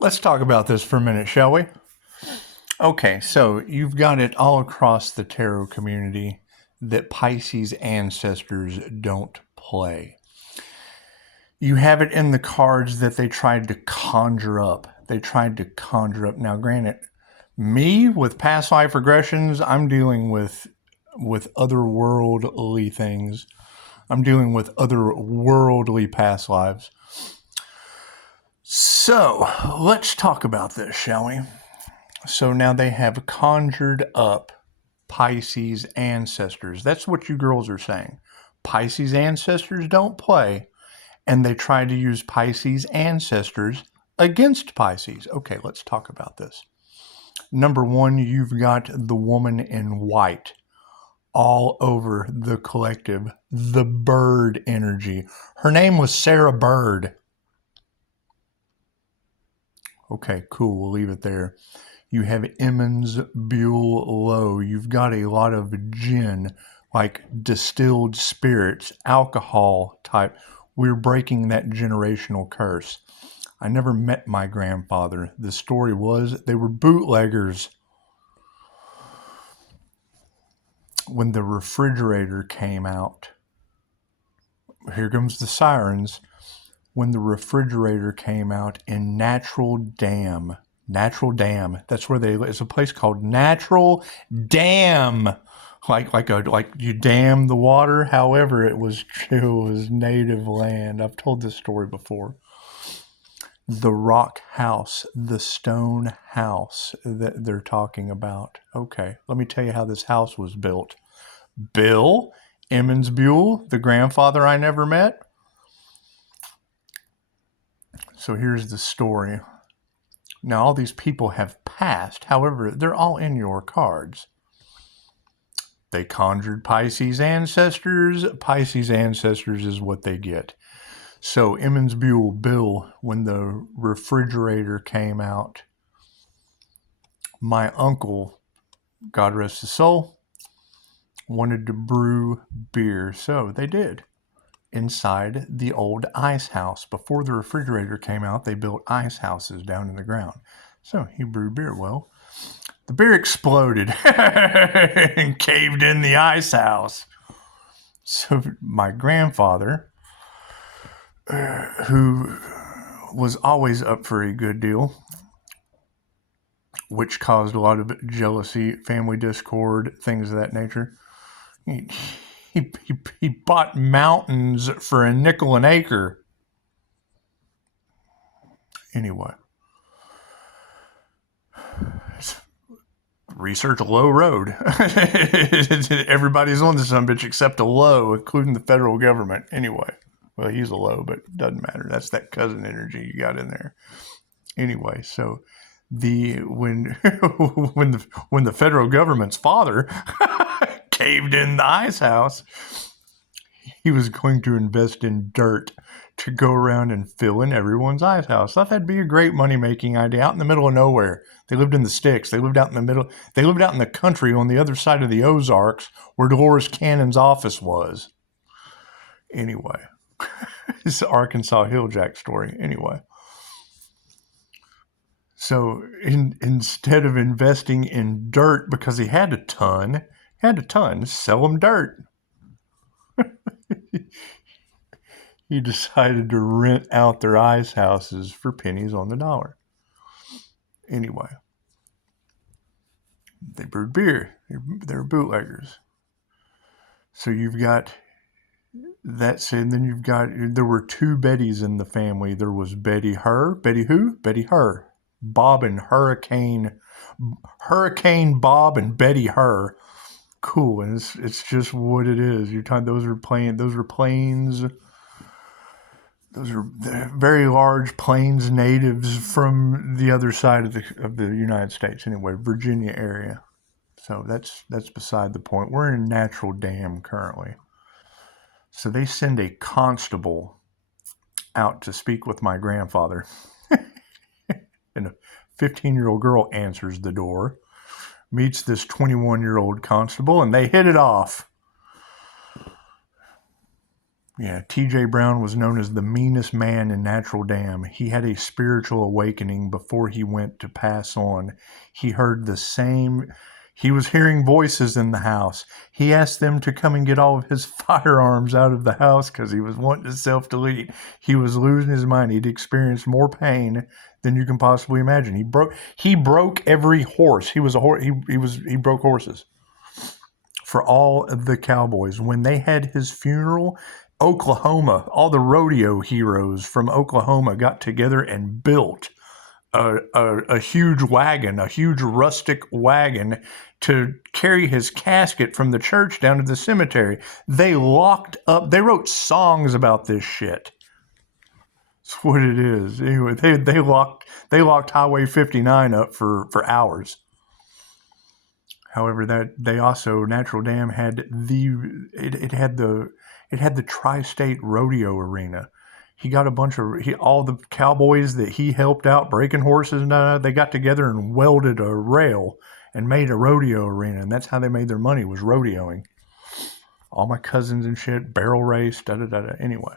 Let's talk about this for a minute, shall we? Okay, so you've got it all across the tarot community that Pisces ancestors don't play. You have it in the cards that they tried to conjure up. Now, granted, me with past life regressions, I'm dealing with otherworldly things. I'm dealing with otherworldly past lives. So let's talk about this, shall we? So now they have conjured up Pisces ancestors. That's what you girls are saying. Pisces ancestors don't play, and they try to use Pisces ancestors against Pisces. Okay, let's talk about this. Number one, you've got the woman in white all over the collective, the bird energy. Her name was Sarah Bird. Okay, cool. We'll leave it there. You have Emmons, Buell, Lowe. You've got a lot of gin, like distilled spirits, alcohol type. We're breaking that generational curse. I never met my grandfather. The story was they were bootleggers. When the refrigerator came out, here comes the sirens. When the refrigerator came out in Natural Dam, that's where it's a place called Natural Dam. Like you dam the water. However, it was native land. I've told this story before. The rock house, the stone house that they're talking about. Okay, let me tell you how this house was built. Bill Emmons Buell, the grandfather I never met. So here's the story. Now, all these people have passed. However, they're all in your cards. They conjured Pisces ancestors. Pisces ancestors is what they get. So Emmons Buell Bill, when the refrigerator came out, my uncle, God rest his soul, wanted to brew beer. So they did. Inside the old ice house. Before the refrigerator came out, they built ice houses down in the ground. So he brewed beer. Well, the beer exploded and caved in the ice house. So my grandfather, who was always up for a good deal, which caused a lot of jealousy, family discord, things of that nature, he bought mountains for a nickel an acre. Anyway, research Lowe Road. Everybody's on the son bitch except a Lowe, including the federal government. Anyway, well, he's a Lowe, but it doesn't matter. That's that cousin energy you got in there. Anyway, so when the federal government's father caved in the ice house, he was going to invest in dirt to go around and fill in everyone's ice house. I thought that'd be a great money-making idea. Out in the middle of nowhere. They lived in the sticks. They lived out in the middle. They lived out in the country on the other side of the Ozarks where Dolores Cannon's office was. Anyway, it's the Arkansas Hilljack story. Anyway. So instead of investing in dirt because he had a ton, sell him dirt. He decided to rent out their ice houses for pennies on the dollar. Anyway, they brewed beer. They're bootleggers. So you've got that said, then there were two Bettys in the family. There was Betty who? Betty Her. Bob and Hurricane Bob and Betty Her. Cool, and it's just what it is. You're talking. Those are plains. Those are very large plains natives from the other side of the United States. Anyway, Virginia area. So that's beside the point. We're in Natural Dam currently. So they send a constable out to speak with my grandfather. And a 15-year-old girl answers the door, meets this 21-year-old constable, and they hit it off. Yeah, T.J. Brown was known as the meanest man in Natural Dam. He had a spiritual awakening before he went to pass on. He heard the same. He was hearing voices in the house. He asked them to come and get all of his firearms out of the house because he was wanting to self-delete. He was losing his mind. He'd experienced more pain than you can possibly imagine. He broke every horse. He was a horse. He broke horses for all of the cowboys. When they had his funeral, Oklahoma, all the rodeo heroes from Oklahoma got together and built a huge wagon, a huge rustic wagon to carry his casket from the church down to the cemetery. They wrote songs about this shit. That's what it is. Anyway, they locked Highway 59 up for hours. However, that they also Natural Dam had it had the tri-state rodeo arena. He got all the cowboys that he helped out breaking horses and they got together and welded a rail and made a rodeo arena, and that's how they made their money, was rodeoing. All my cousins and shit, barrel race, Anyway.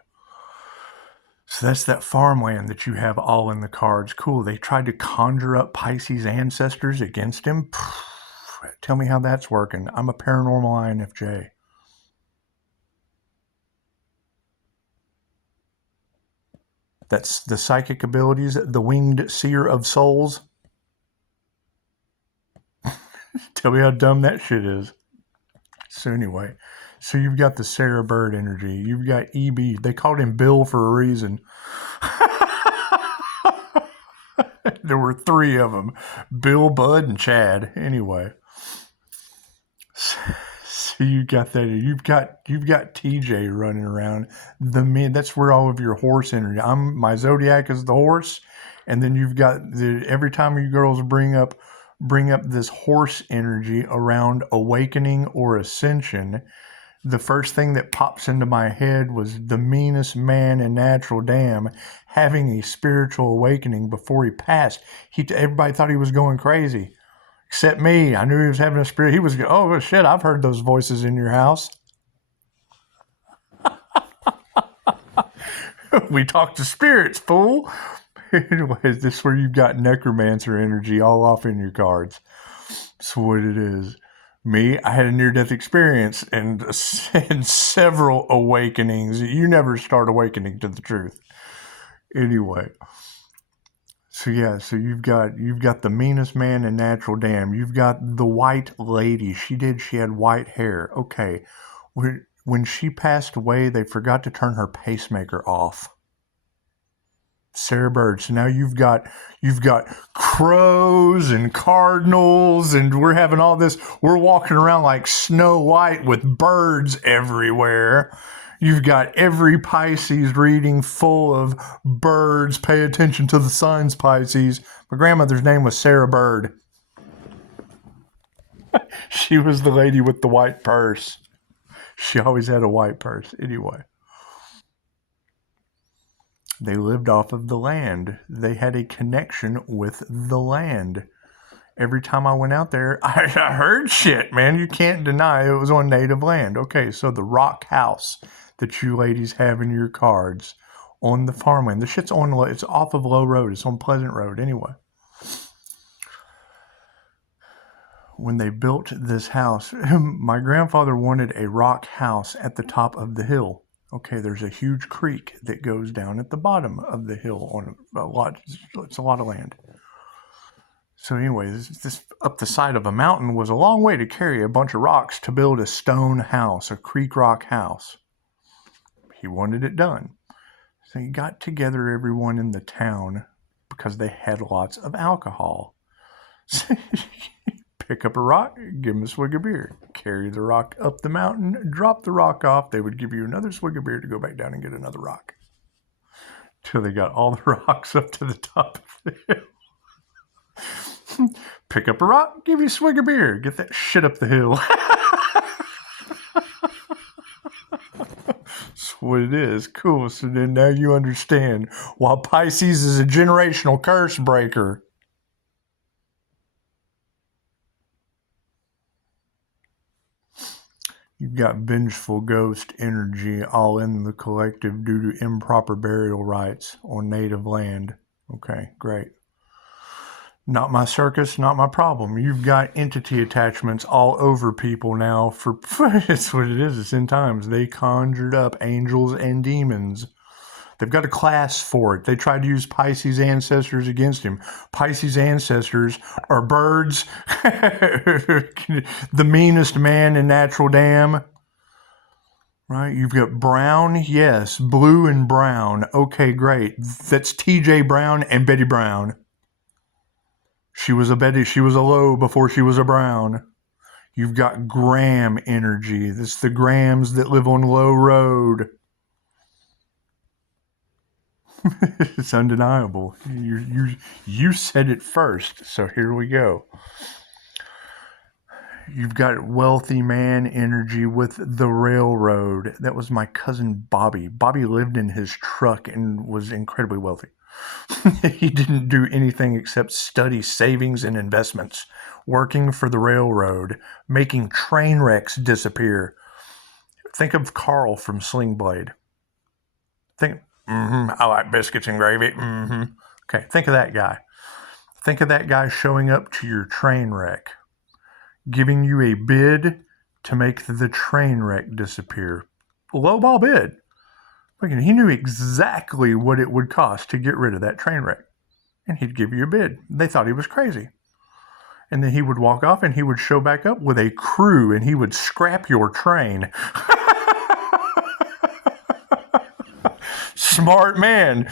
So that's that farmland that you have all in the cards. Cool. They tried to conjure up Pisces ancestors against him. Tell me how that's working. I'm a paranormal INFJ. That's the psychic abilities, the winged seer of souls. Tell me how dumb that shit is. So anyway, so you've got the Sarah Bird energy. You've got EB. They called him Bill for a reason. There were 3 of them. Bill, Bud, and Chad. Anyway. So you got that. You've got TJ running around. That's where all of your horse energy. My zodiac is the horse, and then you've got every time you girls bring up this horse energy around awakening or ascension. The first thing that pops into my head was the meanest man in Natural Dam having a spiritual awakening before he passed. Everybody thought he was going crazy. Except me. I knew he was having a spirit. He was, oh shit, I've heard those voices in your house. We talk to spirits, fool. Anyways, this is where you've got necromancer energy all off in your cards. That's what it is. Me, I had a near-death experience and several awakenings. You never start awakening to the truth. Anyway. So yeah, so you've got the meanest man in Natural Dam. You've got the white lady. She had white hair. Okay. When she passed away, they forgot to turn her pacemaker off. Sarah Bird. So now you've got crows and cardinals, and we're having all this. We're walking around like Snow White with birds everywhere. You've got every Pisces reading full of birds. Pay attention to the signs, Pisces. My grandmother's name was Sarah Bird. She was the lady with the white purse. She always had a white purse. Anyway. They lived off of the land. They had a connection with the land. Every time I went out there, I heard shit, man. You can't deny it was on native land. Okay, so the rock house that you ladies have in your cards on the farmland. The shit's it's off of Lowe Road. It's on Pleasant Road. Anyway. When they built this house, my grandfather wanted a rock house at the top of the hill. Okay, there's a huge creek that goes down at the bottom of the hill on it's a lot of land. So anyway, this up the side of a mountain was a long way to carry a bunch of rocks to build a stone house, a creek rock house. He wanted it done. So he got together everyone in the town because they had lots of alcohol. So pick up a rock, give them a swig of beer. Carry the rock up the mountain, drop the rock off. They would give you another swig of beer to go back down and get another rock. Till they got all the rocks up to the top of the hill. Pick up a rock, give you a swig of beer. Get that shit up the hill. That's what it is. Cool. So then now you understand why Pisces is a generational curse breaker. You've got vengeful ghost energy all in the collective due to improper burial rites on native land. Okay, great. Not my circus, not my problem. You've got entity attachments all over people now for it's what it is. It's in times. They conjured up angels and demons. They've got a class for it. They tried to use Pisces ancestors against him. Pisces ancestors are birds, the meanest man in Natural Dam. Right? You've got brown, yes, blue and brown. Okay, great. That's TJ Brown and Betty Brown. She was a Lowe before she was a Brown. You've got Graham energy. That's the Grahams that live on Lowe Road. It's undeniable. You said it first, so here we go. You've got wealthy man energy with the railroad. That was my cousin Bobby. Bobby lived in his truck and was incredibly wealthy. He didn't do anything except study savings and investments, working for the railroad, making train wrecks disappear. Think of Carl from Sling Blade. I like biscuits and gravy. Okay, think of that guy. Think of that guy showing up to your train wreck, giving you a bid to make the train wreck disappear. Lowball bid. He knew exactly what it would cost to get rid of that train wreck. And he'd give you a bid. They thought he was crazy. And then he would walk off and he would show back up with a crew and he would scrap your train. Smart man.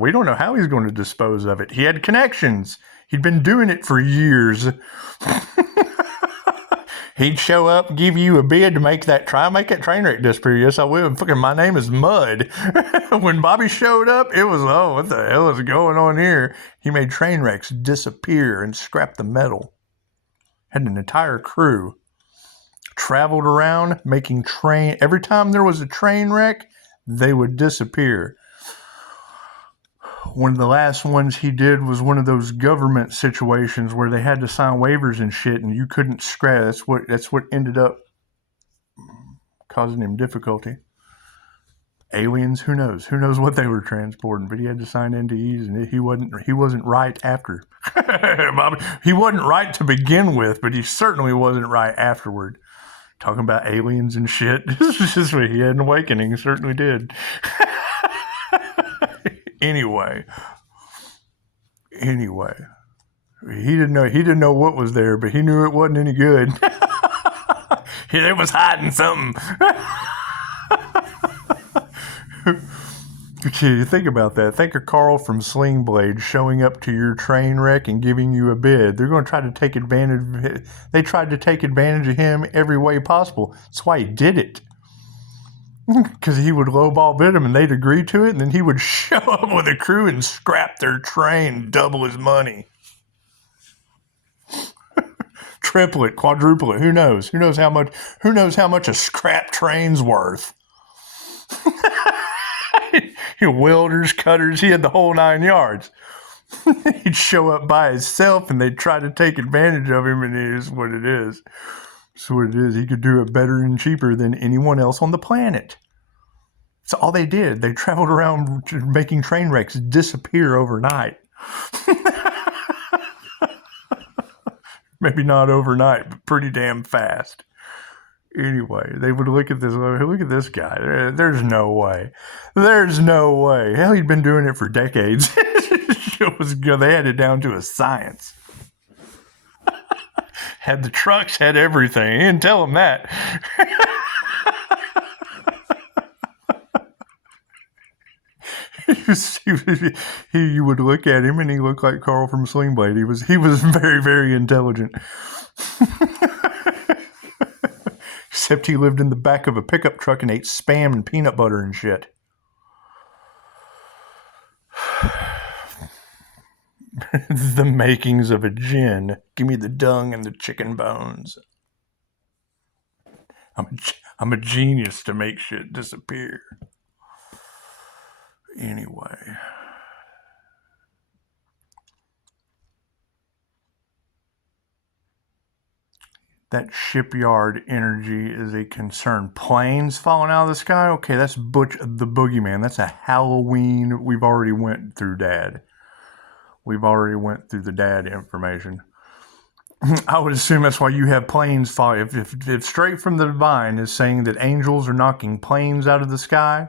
We don't know how he's going to dispose of it. He had connections. He'd been doing it for years. He'd show up, give you a bid to make that train wreck disappear. Yes, I will. My name is Mud. When Bobby showed up, it was, what the hell is going on here? He made train wrecks disappear and scrap the metal. Had an entire crew. Traveled around making every time there was a train wreck, they would disappear. One of the last ones he did was one of those government situations where they had to sign waivers and shit, and you couldn't scratch. That's what ended up causing him difficulty. Aliens, who knows? Who knows what they were transporting? But he had to sign NDEs, and he wasn't right after. He wasn't right to begin with, but he certainly wasn't right afterward. Talking about aliens and shit. This is what he had an awakening. He certainly did. Anyway, he didn't know what was there, but he knew it wasn't any good. It was hiding something. Okay, think about that. Think of Carl from Sling Blade showing up to your train wreck and giving you a bid. They're going to try to take advantage of it. They tried to take advantage of him every way possible. That's why he did it. Because he would lowball bid them and they'd agree to it, and then he would show up with a crew and scrap their train, double his money. Triple it, quadruple it, who knows? Who knows how much a scrap train's worth? Welders, cutters, he had the whole 9 yards. He'd show up by himself and they'd try to take advantage of him, and it is what it is. That's what it is. He could do it better and cheaper than anyone else on the planet. That's all they did. They traveled around making train wrecks disappear overnight. Maybe not overnight, but pretty damn fast. Anyway, they would look at this guy. There's no way. Hell, he'd been doing it for decades. They had it down to a science. Had the trucks, had everything. He didn't tell them that. You would look at him and he looked like Carl from Sling Blade. He was very, very intelligent. Except he lived in the back of a pickup truck and ate Spam and peanut butter and shit. The makings of a djinn. Give me the dung and the chicken bones. I'm a genius to make shit disappear. Anyway. That shipyard energy is a concern. Planes falling out of the sky? Okay, that's Butch the Boogeyman. That's a Halloween. We've already went through Dad. We've already went through the Dad information. I would assume that's why you have planes fall. If Straight from the Divine is saying that angels are knocking planes out of the sky,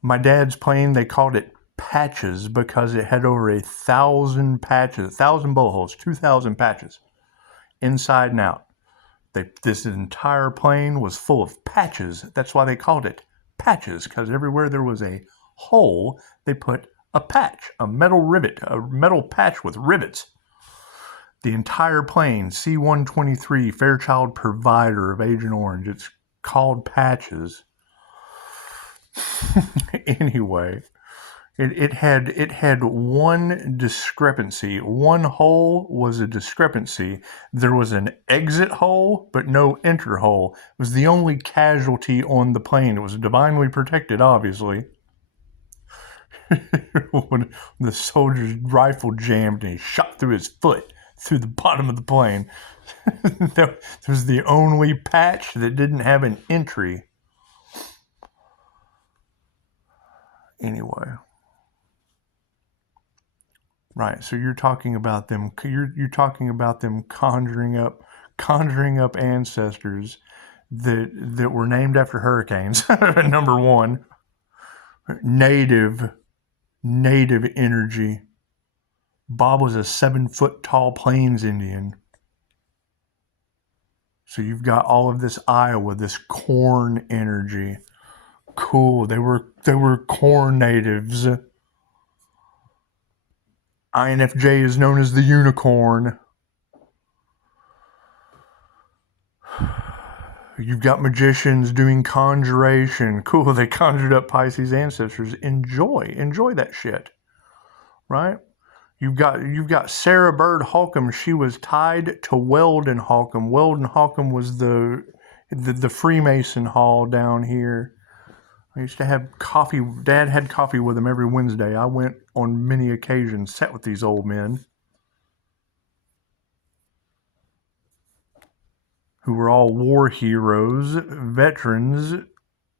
my dad's plane, they called it patches because it had over 1,000 patches, 1,000 bullet holes, 2,000 patches, inside and out. This entire plane was full of patches. That's why they called it patches, because everywhere there was a hole, they put a patch, a metal rivet, a metal patch with rivets. The entire plane, C-123, Fairchild Provider of Agent Orange, it's called patches. Anyway, it had one discrepancy. One hole was a discrepancy. There was an exit hole, but no enter hole. It was the only casualty on the plane. It was divinely protected, obviously. When the soldier's rifle jammed and he shot through his foot through the bottom of the plane. That was the only patch that didn't have an entry. Anyway. Right, so you're talking about them. You're talking about them conjuring up ancestors that were named after hurricanes. Number one, native energy. Bob was a 7-foot tall Plains Indian. So you've got all of this Iowa, this corn energy. Cool. They were corn natives. INFJ is known as the unicorn. You've got magicians doing conjuration. Cool, they conjured up Pisces ancestors. Enjoy that shit. Right? You've got Sarah Bird Holcomb. She was tied to Weldon Holcomb. Weldon Holcomb was the Freemason Hall down here. I used to have coffee. Dad had coffee with him every Wednesday. I went on many occasions, sat with these old men who were all war heroes, veterans.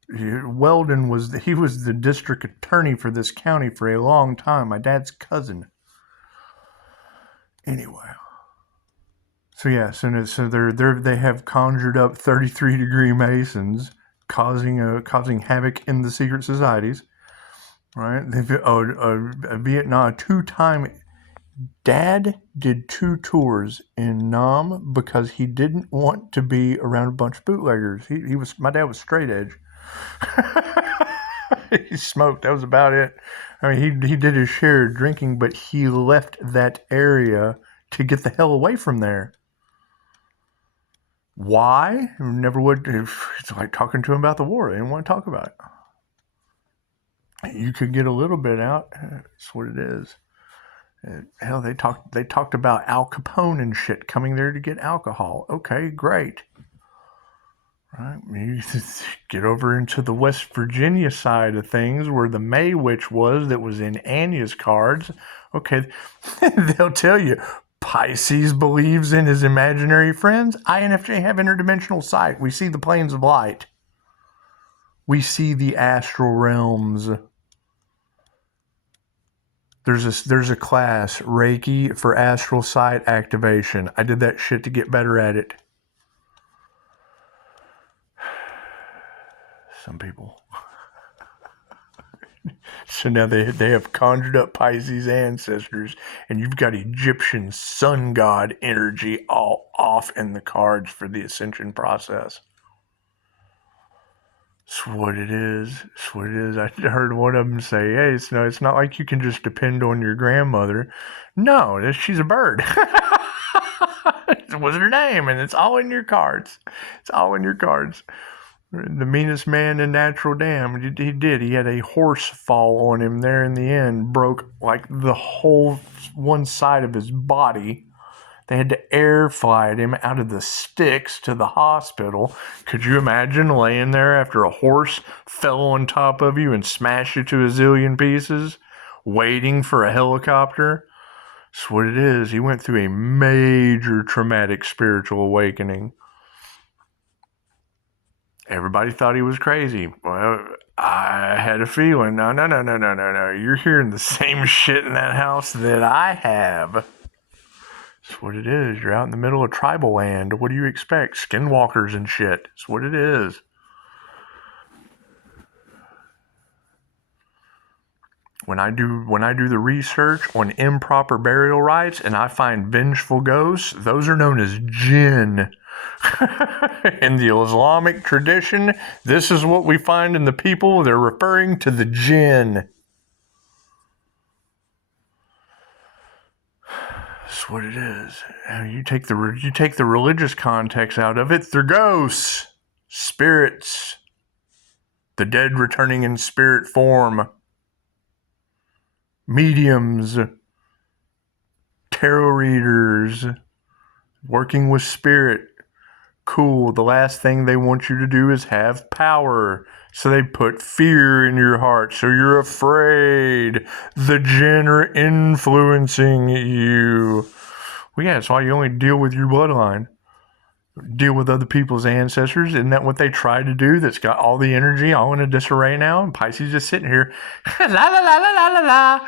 Weldon was the district attorney for this county for a long time. My dad's cousin. Anyway, so they have conjured up 33-degree Masons, causing havoc in the secret societies. Right? Vietnam 2-time. Dad did 2 tours in Nam because he didn't want to be around a bunch of bootleggers. My dad was straight edge. He smoked. That was about it. I mean, he did his share of drinking, but he left that area to get the hell away from there. Why? Never would. It's like talking to him about the war. They didn't want to talk about it. You could get a little bit out. That's what it is. Hell, they talked about Al Capone and shit coming there to get alcohol. Okay, great. Right, you get over into the West Virginia side of things where the May Witch was that was in Anya's cards. Okay, they'll tell you Pisces believes in his imaginary friends. INFJ have interdimensional sight. We see the planes of light. We see the astral realms. There's a class, Reiki for astral sight activation. I did that shit to get better at it. Some people. So now they have conjured up Pisces ancestors, and you've got Egyptian sun god energy all off in the cards for the ascension process. It's what it is. It's what it is. I heard one of them say, hey, it's not like you can just depend on your grandmother. No, she's a bird. What's her name? And it's all in your cards. It's all in your cards. The meanest man in Natural Dam. He did. He had a horse fall on him there in the end. Broke like the whole one side of his body. They had to air flight him out of the sticks to the hospital. Could you imagine laying there after a horse fell on top of you and smashed you to a zillion pieces, waiting for a helicopter? That's what it is. He went through a major traumatic spiritual awakening. Everybody thought he was crazy. Well, I had a feeling. No. You're hearing the same shit in that house that I have. That's what it is. You're out in the middle of tribal land. What do you expect? Skinwalkers and shit. That's what it is. When I do the research on improper burial rites and I find vengeful ghosts, those are known as jinn. In the Islamic tradition, this is what we find in the people. They're referring to the jinn. That's what it is. You take the religious context out of it. They're ghosts, spirits, the dead returning in spirit form, mediums, tarot readers, working with spirit. Cool. The last thing they want you to do is have power. So they put fear in your heart. So you're afraid. The jinn are influencing you. Well, yeah, that's why you only deal with your bloodline. Deal with other people's ancestors. Isn't that what they try to do? That's got all the energy all in a disarray now. And Pisces just sitting here. La la la la la la la.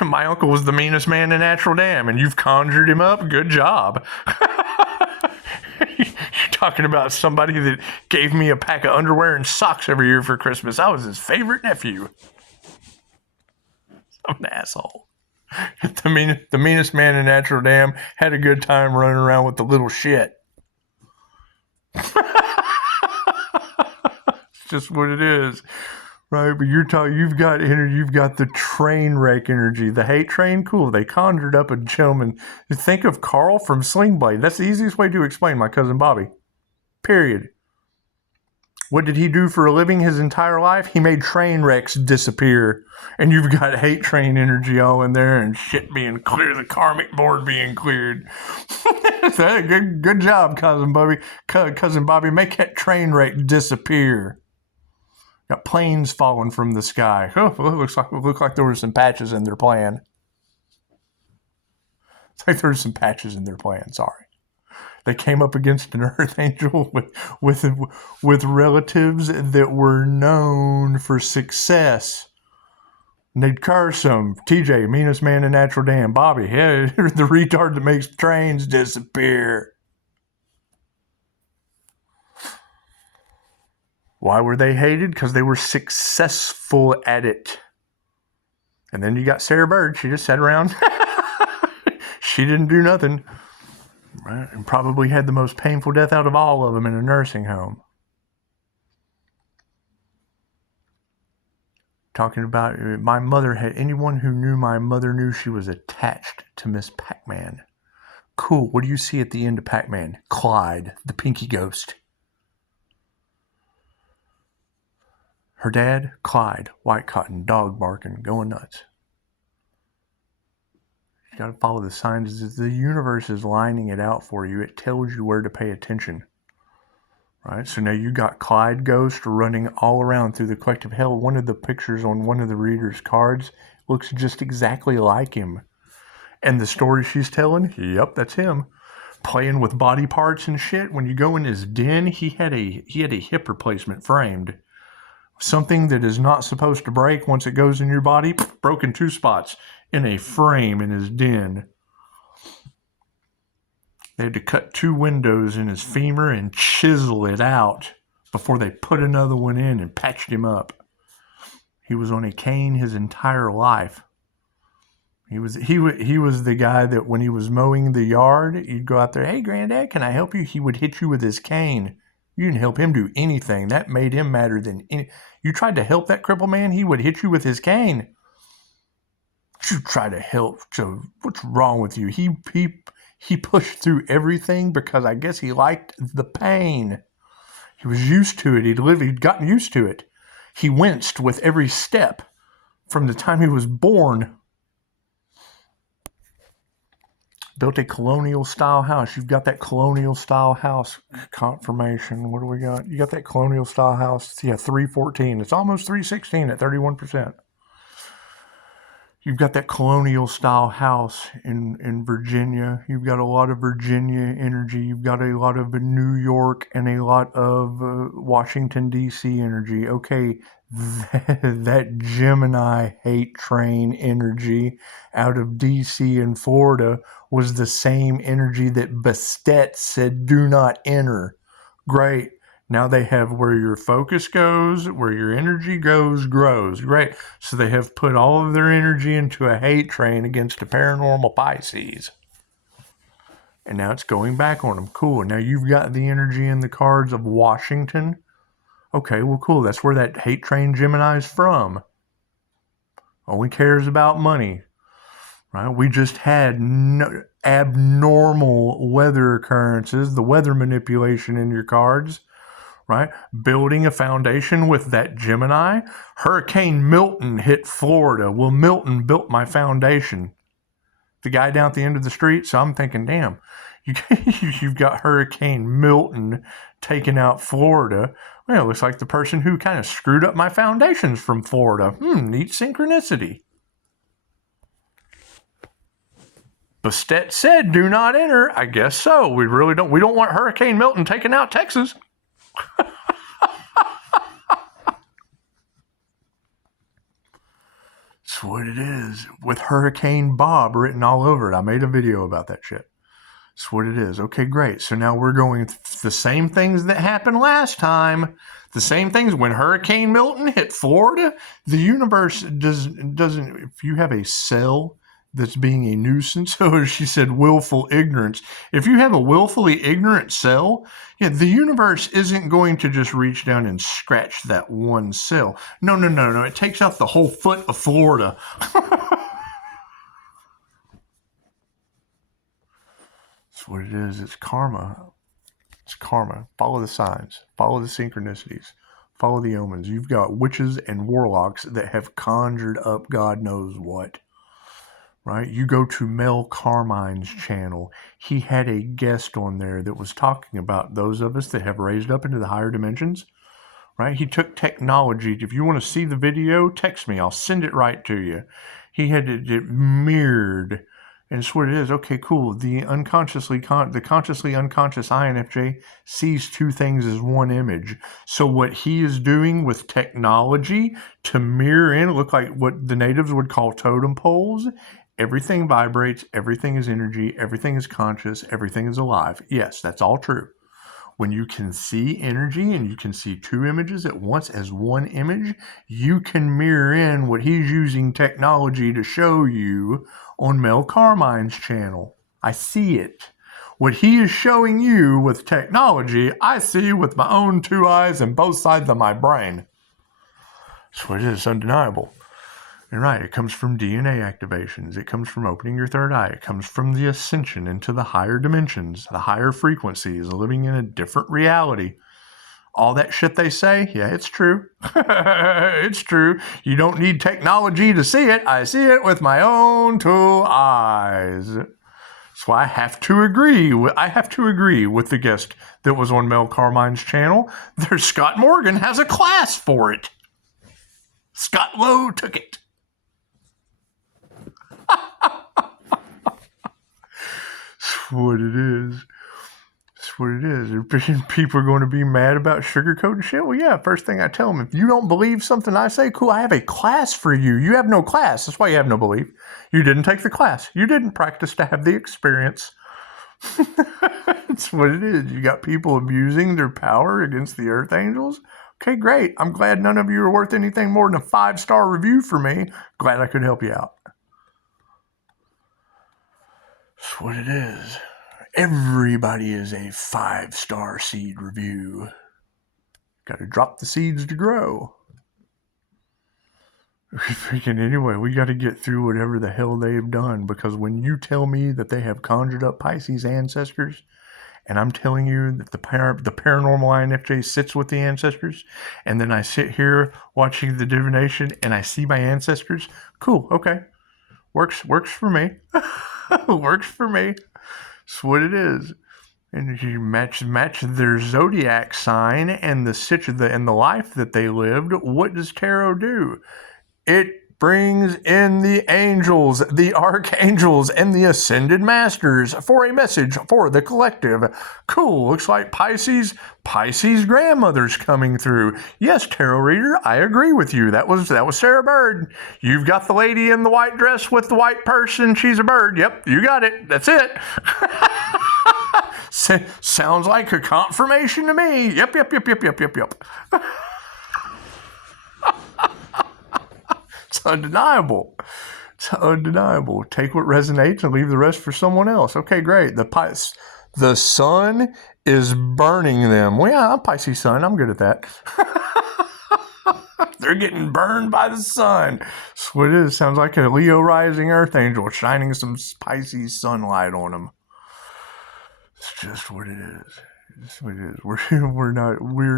My uncle was the meanest man in Natural Dam, and you've conjured him up. Good job. You're talking about somebody that gave me a pack of underwear and socks every year for Christmas. I was his favorite nephew. I'm an asshole. The meanest man in Natural Dam had a good time running around with the little shit. It's just what it is. Right, but you've got energy, you've got the train wreck energy, the hate train. Cool, they conjured up a gentleman. Think of Carl from Sling Blade. That's the easiest way to explain my cousin Bobby. Period. What did he do for a living his entire life? He made train wrecks disappear. And you've got hate train energy all in there and shit being clear, the karmic board being cleared. Good job, cousin Bobby. Cousin Bobby, make that train wreck disappear. Got planes falling from the sky. Oh, looks like there were some patches in their plan. It's like there were some patches in their plan. Sorry, they came up against an Earth Angel with relatives that were known for success. And they'd curse them. TJ, meanest man in Natural Dam. Bobby, yeah, the retard that makes trains disappear. Why were they hated? Because they were successful at it. And then you got Sarah Bird. She just sat around. She didn't do nothing. Right? And probably had the most painful death out of all of them in a nursing home. Talking about my mother had, anyone who knew my mother knew she was attached to Miss Pac-Man. Cool. What do you see at the end of Pac-Man? Clyde, the pinky ghost. Her dad, Clyde, white cotton, dog barking, going nuts. You got to follow the signs. The universe is lining it out for you. It tells you where to pay attention. Right? So now you got Clyde ghost running all around through the collective hell. One of the pictures on one of the reader's cards looks just exactly like him. And the story she's telling, yep, that's him. Playing with body parts and shit. When you go in his den, he had a hip replacement framed. Something that is not supposed to break once it goes in your body, broken 2 spots in a frame in his den. They had to cut 2 windows in his femur and chisel it out before they put another one in and patched him up. He was on a cane his entire life. He was the guy that when he was mowing the yard, you'd go out there, hey, Granddad, can I help you? He would hit you with his cane. You didn't help him do anything. That made him madder than any. You tried to help that crippled man, he would hit you with his cane. You try to help. So what's wrong with you? He pushed through everything because I guess he liked the pain. He was used to it. He'd gotten used to it. He winced with every step from the time he was born. Built a colonial-style house. You've got that colonial-style house confirmation. What do we got? You got that colonial-style house. Yeah, 314. It's almost 316 at 31%. You've got that colonial style house in Virginia. You've got a lot of Virginia energy. You've got a lot of New York and a lot of Washington, D.C. energy. Okay, that Gemini hate train energy out of D.C. and Florida was the same energy that Bastet said, do not enter. Great. Now they have where your focus goes, where your energy goes, grows. Great. So they have put all of their energy into a hate train against the paranormal Pisces. And now it's going back on them. Cool. Now you've got the energy in the cards of Washington. Okay, well, cool. That's where that hate train Gemini is from. Only cares about money. Right? We just had abnormal weather occurrences, the weather manipulation in your cards. Right? Building a foundation with that Gemini. Hurricane Milton hit Florida. Well, Milton built my foundation. The guy down at the end of the street. So I'm thinking, damn, you've got Hurricane Milton taking out Florida. Well, it looks like the person who kind of screwed up my foundations from Florida. Neat synchronicity. Bastet said, do not enter. I guess so. We don't want Hurricane Milton taking out Texas. That's what it is. With Hurricane Bob written all over it. I made a video about that shit. That's what it is. Okay, great. So now we're going the same things that happened last time. The same things when Hurricane Milton hit Florida. The universe doesn't. If you have a cell that's being a nuisance, or she said willful ignorance. If you have a willfully ignorant cell, the universe isn't going to just reach down and scratch that one cell. No. It takes out the whole foot of Florida. That's what it is. It's karma. It's karma. Follow the signs. Follow the synchronicities. Follow the omens. You've got witches and warlocks that have conjured up God knows what. Right? You go to Mel Carmine's channel. He had a guest on there that was talking about those of us that have raised up into the higher dimensions. Right? He took technology. If you want to see the video, text me. I'll send it right to you. He had it mirrored. And it's what it is. Okay, cool. The consciously unconscious INFJ sees two things as one image. So what he is doing with technology to mirror in, look like what the natives would call totem poles. Everything vibrates, everything is energy, everything is conscious, everything is alive. Yes, that's all true. When you can see energy and you can see two images at once as one image, you can mirror in what he's using technology to show you on Mel Carmine's channel. I see it. What he is showing you with technology, I see with my own two eyes and both sides of my brain. That's what it is, undeniable. And right, it comes from DNA activations. It comes from opening your third eye. It comes from the ascension into the higher dimensions, the higher frequencies, living in a different reality. All that shit they say, yeah, it's true. It's true. You don't need technology to see it. I see it with my own two eyes. So I have to agree with the guest that was on Mel Carmine's channel. There's Scott Morgan has a class for it. Scott Lowe took it. That's what it is. That's what it is. People are going to be mad about sugarcoating shit. Well, yeah, first thing I tell them, if you don't believe something I say, cool, I have a class for you. You have no class. That's why you have no belief. You didn't take the class. You didn't practice to have the experience. That's what it is. You got people abusing their power against the Earth Angels. Okay, great. I'm glad none of you are worth anything more than a 5-star review for me. Glad I could help you out. That's what it is. Everybody is a 5-star seed review. Got to drop the seeds to grow. Freaking anyway, we got to get through whatever the hell they've done, because when you tell me that they have conjured up Pisces ancestors, and I'm telling you that the paranormal INFJ sits with the ancestors, and then I sit here watching the divination and I see my ancestors, cool, okay. Works for me. Works for me. That's what it is. And if you match their zodiac sign and the life that they lived, what does tarot do? It brings in the angels, the archangels, and the ascended masters for a message for the collective. Cool. Looks like Pisces grandmother's coming through. Yes, tarot reader, I agree with you. That was Sarah Bird. You've got the lady in the white dress with the white purse, and she's a bird. Yep, you got it. That's it. Sounds like a confirmation to me. Yep. It's undeniable. It's undeniable. Take what resonates and leave the rest for someone else. Okay, great. The sun is burning them. Well, yeah, I'm Pisces sun. I'm good at that. They're getting burned by the sun. That's what it is. Sounds like a Leo rising earth angel shining some Pisces sunlight on them. It's just what it is. It's what it is. We're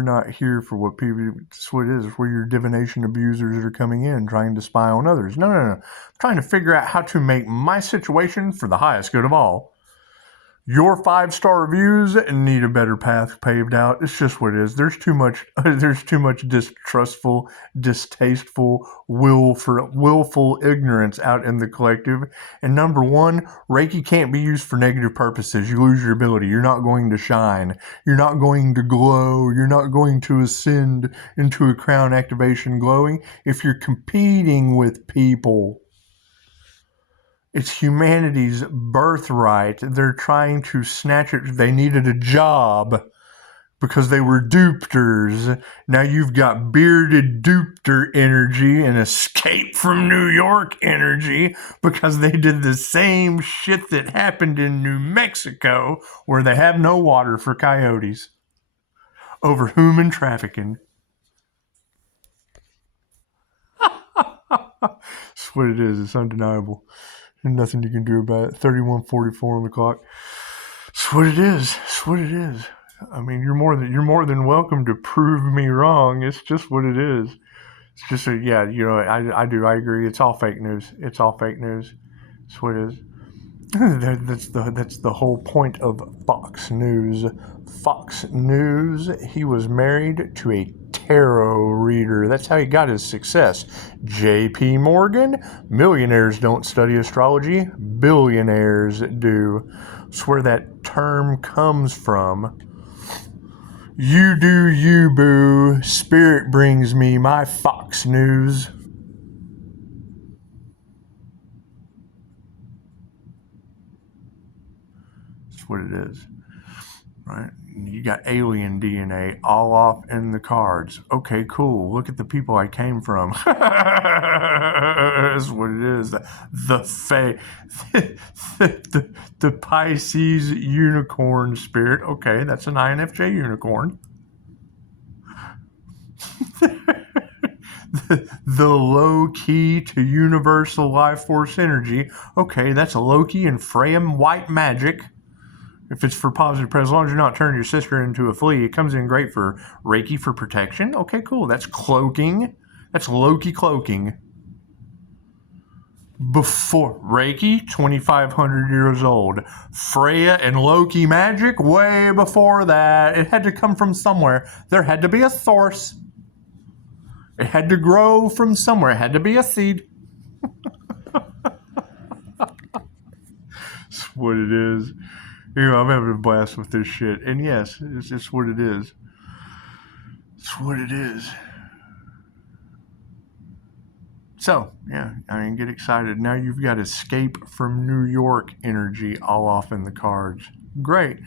not here for what people. It's what it is. Where your divination abusers are coming in, trying to spy on others. No. Trying to figure out how to make my situation for the highest good of all. Your 5-star reviews need a better path paved out. It's just what it is. There's too much distrustful, distasteful, willful ignorance out in the collective. And number one, Reiki can't be used for negative purposes. You lose your ability. You're not going to shine. You're not going to glow. You're not going to ascend into a crown activation glowing if you're competing with people. It's humanity's birthright. They're trying to snatch it. They needed a job because they were dupters. Now you've got bearded dupter energy and escape from New York energy because they did the same shit that happened in New Mexico where they have no water for coyotes over human trafficking. That's what it is. It's undeniable. And nothing you can do about it. 31:44 on the clock. It's what it is. It's what it is. I mean, you're more than welcome to prove me wrong. It's just what it is. It's just I agree. It's all fake news. It's all fake news. It's what it is. That's the whole point of Fox News. Fox News. He was married to a tarot reader. That's how he got his success. J.P. Morgan. Millionaires don't study astrology. Billionaires do. That's where that term comes from. You do you, boo. Spirit brings me my Fox News. What it is, right? You got alien DNA all off in the cards. Okay, cool. Look at the people I came from. That's what it is. The Pisces unicorn spirit. Okay, that's an INFJ unicorn. The low key to universal life force energy. Okay, that's a Loki and Freya white magic. If it's for positive, as long as you're not turning your sister into a flea, it comes in great for Reiki for protection. Okay, cool. That's cloaking. That's Loki cloaking. Before Reiki, 2,500 years old. Freya and Loki magic, way before that. It had to come from somewhere. There had to be a source. It had to grow from somewhere. It had to be a seed. That's what it is. I'm having a blast with this shit. And yes, it's just what it is. It's what it is. So, yeah, get excited. Now you've got escape from New York energy all off in the cards. Great.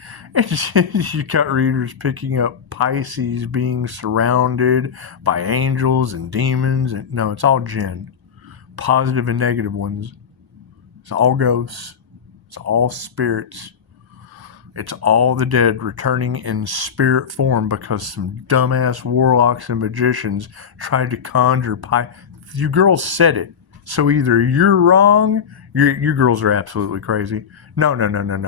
You got readers picking up Pisces being surrounded by angels and demons. No, it's all jinn. Positive and negative ones. It's all ghosts. It's all spirits. It's all the dead returning in spirit form because some dumbass warlocks and magicians tried to conjure You girls said it. So either you're wrong, you girls are absolutely crazy. No.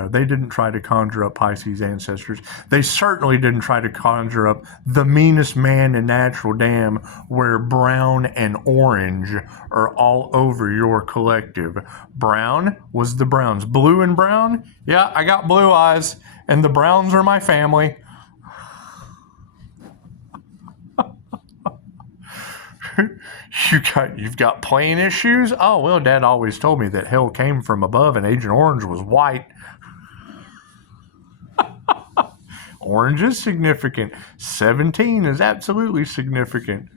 They didn't try to conjure up Pisces ancestors. They certainly didn't try to conjure up the meanest man in Natural Dam where brown and orange are all over your collective. Brown was the Browns. Blue and brown? Yeah, I got blue eyes, and the Browns are my family. You've got plane issues? Oh, well, Dad always told me that hell came from above and Agent Orange was white. Orange is significant. 17 is absolutely significant.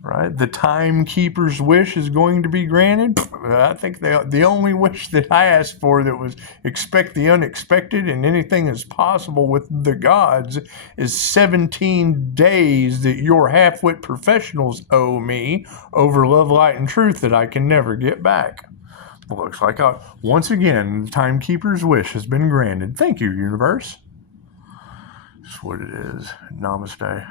Right? The timekeeper's wish is going to be granted. I think the only wish that I asked for that was expect the unexpected and anything is possible with the gods is 17 days that your half-wit professionals owe me over love, light, and truth that I can never get back. Looks like once again, the timekeeper's wish has been granted. Thank you, universe. That's what it is. Namaste.